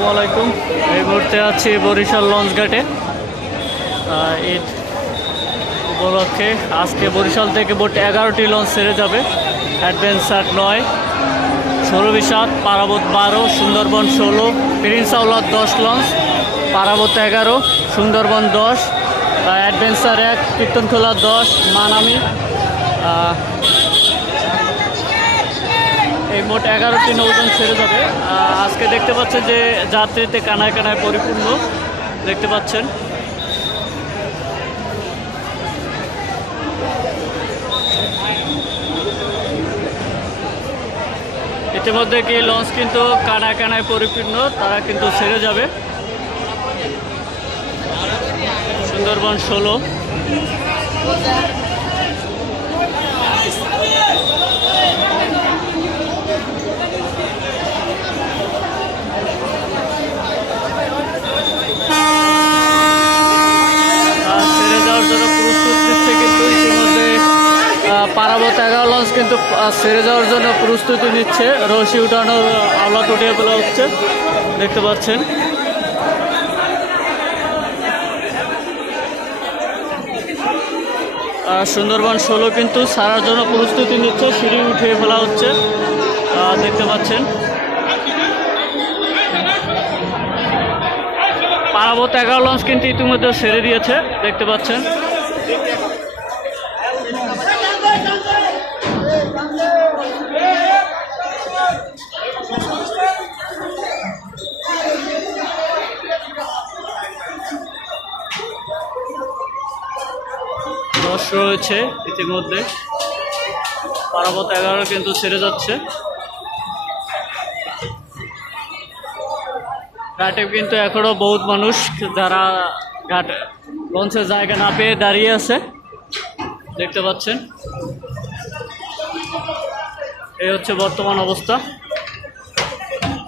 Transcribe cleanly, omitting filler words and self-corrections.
আসসালামু আলাইকুম। এই মুহূর্তে আছি বরিশাল লঞ্চ ঘাটে। ঈদ উপলক্ষে আজকে বরিশাল থেকে মোট 11টি লঞ্চ ছেড়ে যাবে। অ্যাডভেঞ্চার 9, সৌরবিশাদ, পারাবত 12, সুন্দরবন 16, প্রিন্স আওলাদ 10 লঞ্চ, পারাবত 11, সুন্দরবন 10, অ্যাডভেঞ্চার 1, কীর্তনখোলা 10, মানামি। এই মোট 11টি নৌযান ছেড়ে যাবে। আজকে দেখতে পাচ্ছেন যে যাত্রীতে কানায় কানায় পরিপূর্ণ দেখতে পাচ্ছেন। ইতিমধ্যে কি লঞ্চ কিন্তু কানায় কানায় পরিপূর্ণ, তারা কিন্তু ছেড়ে যাবে। সুন্দরবন 16, পারাবত 11 লঞ্চ কিন্তু ছেড়ে যাওয়ার জন্য প্রস্তুতি নিচ্ছে। রশি উঠানোর আওলা উঠিয়ে ফেলা হচ্ছে, দেখতে পাচ্ছেন। সুন্দরবন 16 কিন্তু ছাড়ার জন্য প্রস্তুতি নিচ্ছে, সিঁড়ি উঠিয়ে ফেলা হচ্ছে, দেখতে পাচ্ছেন। পারাবত 11 লঞ্চ কিন্তু ইতিমধ্যে ছেড়ে দিয়েছে, দেখতে পাচ্ছেন। লঞ্চ রয়েছে ইতিমধ্যে। পারাবত 11 কিন্তু ছেড়ে যাচ্ছে। ঘাটে কিন্তু এখনো বহুত মানুষ যারা ঘাটে লঞ্চের জায়গা না পেয়ে দাঁড়িয়ে আছে, দেখতে পাচ্ছেন। এই হচ্ছে বর্তমান অবস্থা।